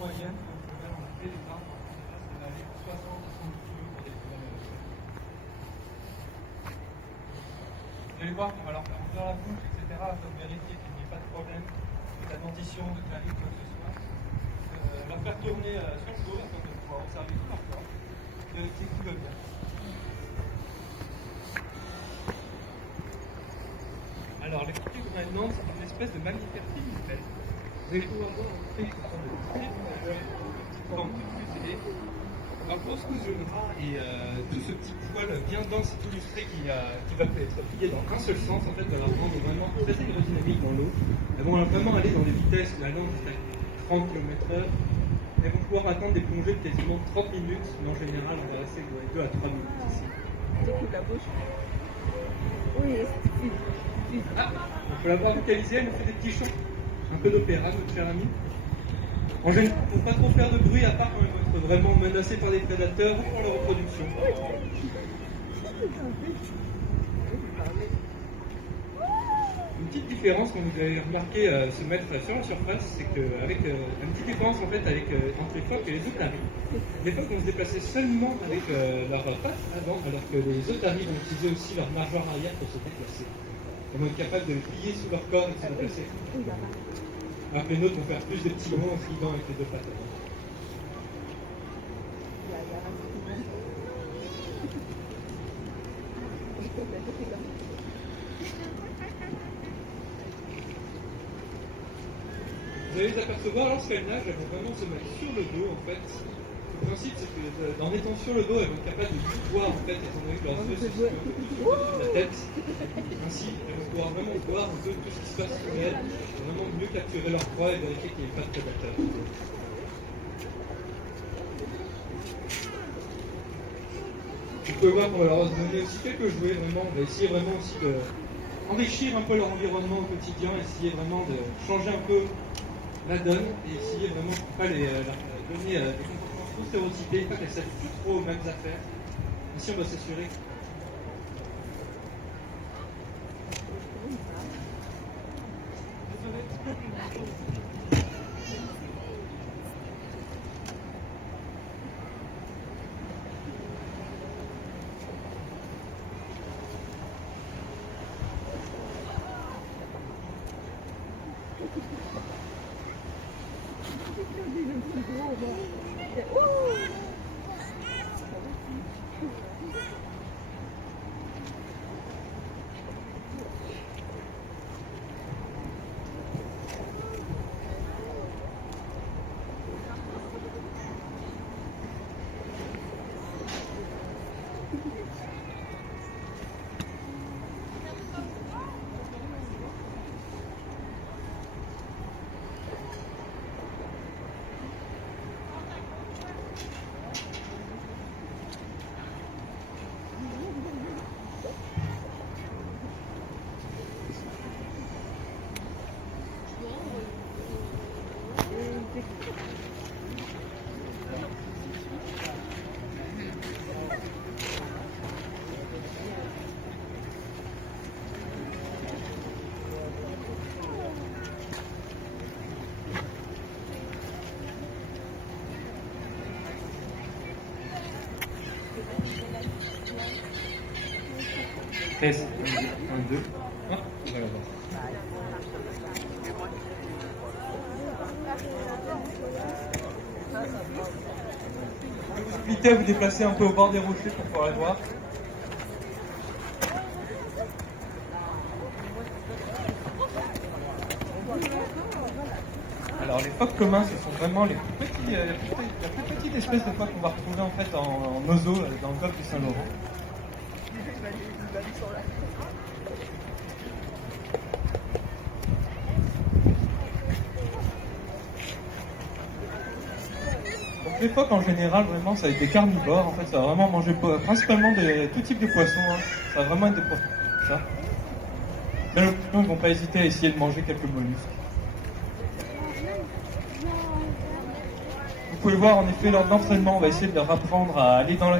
moyenne, on a fait les arbres, ça va aller 60-70 kg pour des kilomètres. Vous allez voir, alors dans la bouche, etc., pour vérifier qu'il n'y ait pas de problème, de la dentition, de carie, quoi que ce soit. La faire tourner sur le dos afin de pouvoir observer tout leur corps, vérifier que tout va bien. Alors, l'expliquer maintenant, c'est une espèce de mammifère filipène. Vous allez pouvoir voir en fait ce sont de très majeurs, forme de fusée. Alors, pour ce que je vois, et tout ce petit poil bien dense et tout illustré qui va être plié dans un seul sens, en fait, va la rendre vraiment très aérodynamique dans l'eau. Elles vont vraiment aller dans des vitesses allant jusqu'à 30 km/h. Elles vont pouvoir atteindre des plongées de quasiment 30 minutes, mais en général, on va rester de 2 à 3 minutes ici. La bouche. Oui, Ah, on peut la voir vocaliser, elle nous fait des petits chants. Un peu d'opéra, notre cher ami. En général, il ne faut pas trop faire de bruit, à part quand elle va être vraiment menacée par des prédateurs ou pour la reproduction. Une petite différence qu'on vous avez remarqué se mettre sur la surface, c'est qu'avec une petite différence en fait entre les phoques et les otaries. Les phoques vont se déplacer seulement avec leurs pattes avant, alors que les otaries vont utiliser aussi leur nageoire arrière pour se déplacer. Ils vont être capables de les plier sous leur corps et de se déplacer. Alors que les nôtres vont faire plus des petits bonds en slidant avec les deux pattes avant. Vous allez les apercevoir, lorsqu'elles nagent, elles vont vraiment se mettre sur le dos en fait. Le principe, c'est que en étant sur le dos, elles vont être capables de tout voir en fait, étant donné que leurs yeux se situent un peu plus sur la tête. Ainsi, elles vont pouvoir vraiment voir un peu tout ce qui se passe sur elles, et vraiment mieux capturer leur proie et vérifier qu'il n'y ait pas de prédateurs. Vous pouvez voir qu'on va leur donner aussi quelques jouets, vraiment. On va essayer vraiment aussi d'enrichir un peu leur environnement au quotidien, essayer vraiment de changer un peu la donne et essayer vraiment de ne pas leur donner des comportements trop stéréotypés, pas qu'elles s'habituent trop aux mêmes affaires. Ici, on doit s'assurer. Test. 1, 2. Ah, voilà. Je vais vous inviter à vous déplacer un peu au bord des rochers pour pouvoir les voir. Alors les phoques communs, ce sont vraiment les plus petits, la plus petite espèce de phoque qu'on va retrouver en fait en ozo dans le golfe du Saint-Laurent. Donc les phoques en général, vraiment, ça va être des carnivores. En fait, ça va vraiment manger principalement tout type de poissons. Hein. Ça va vraiment être des poissons. Ça. Bien l'occasion, ils ne vont pas hésiter à essayer de manger quelques mollusques. Vous pouvez voir en effet lors de l'entraînement, on va essayer de leur apprendre à aller dans la